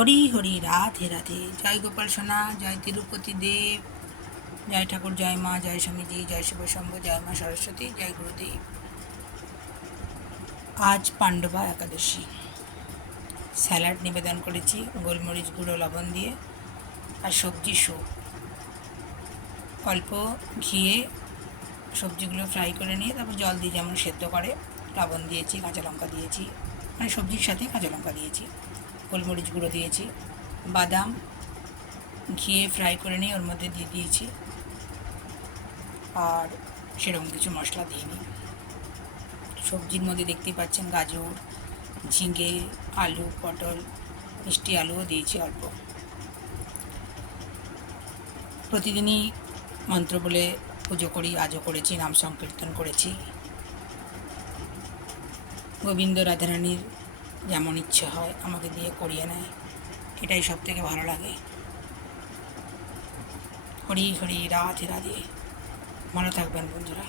হরি হরি, রাধে রাধে। জয় গোপাল সোনা, জয় তিরুপতি দেব, জয় ঠাকুর, জয় মা, জয় স্বামীজি, জয় শিব শম্ভু, জয় মা সরস্বতী, জয় গুরুদেব। আজ পাণ্ডবা একাদশী। স্যালাড নিবেদন করেছি গোলমরিচ গুঁড়ো লবণ দিয়ে, আর সবজি স্যুপ। অল্প ঘিয়ে সবজিগুলো ফ্রাই করে নিয়ে তারপর জল দিয়ে যেমন সেদ্ধ করে, লবণ দিয়েছি, কাঁচা লঙ্কা দিয়েছি, মানে সবজির সাথে কাঁচা লঙ্কা দিয়েছি, গোলমরিচ গুঁড়ো দিয়েছি, বাদাম ঘিয়ে ফ্রাই করে নিয়ে ওর মধ্যে দিয়ে দিয়েছি, আর সেরকম কিছু মশলা দিইনি। সবজির মধ্যে দেখতেই পাচ্ছেন গাজর, ঝিঙে, আলু, পটল, মিষ্টি আলুও দিয়েছি অল্প। প্রতিদিনই মন্ত্র বলে পুজো করি, আজও করেছি, নাম সংকীর্তন করেছি। গোবিন্দ রাধারানীর যেমন ইচ্ছে হয় আমাকে দিয়ে করিয়ে নেয়, এটাই সব থেকে ভালো লাগে। হরি হরি, রাধে রাধে। ভালো থাকবেন বন্ধুরা।